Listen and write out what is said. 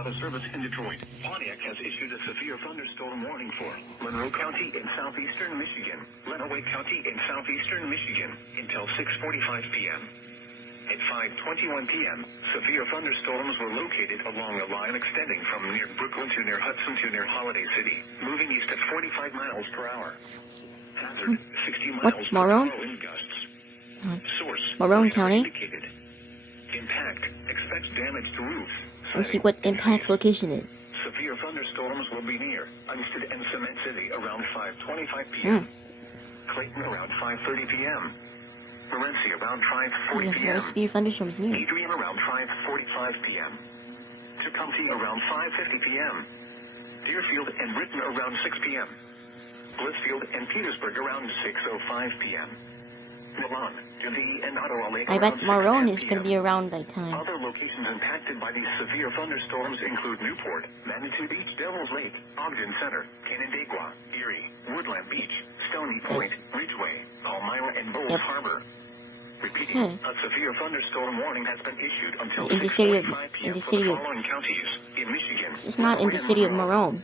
out of service in Detroit. Pontiac has issued a severe thunderstorm warning for Monroe County in southeastern Michigan, Lenawee County in southeastern Michigan until 6:45 p.m. At 5:21 p.m., severe thunderstorms were located along a line extending from near Brooklyn to near Hudson to near Holiday City, moving east at 45 miles per hour. Hazard, 60 miles per hour wind gusts. Source, Monroe County? indicated. Impact, expects damage to roofs. Let's see what Impact's location is. Severe thunderstorms will be near Umstead and Cement City around 5:25 p.m. Clayton around 5:30 p.m. Morenci around 5:40 p.m. Severe thunderstorms near. Adrian around 5:45 p.m. Tecumseh around 5:50 p.m. Deerfield and Britain around 6 p.m. Blissfield and Petersburg around 6:05 p.m. Milan, Dundee, and Ottawa Lake I bet around 6 Marone is going to p.m. be around by time. Other locations impacted by these severe thunderstorms include Newport, Manitou Beach, Devil's Lake, Ogden Center, Canandaigua, Erie, Woodland Beach, Stony Point, Ridgeway, Palmyra, and Bowles Harbor. Repeating, a severe thunderstorm warning has been issued until 6:45 p.m. for the following counties in Michigan. This is not in the city of Marone.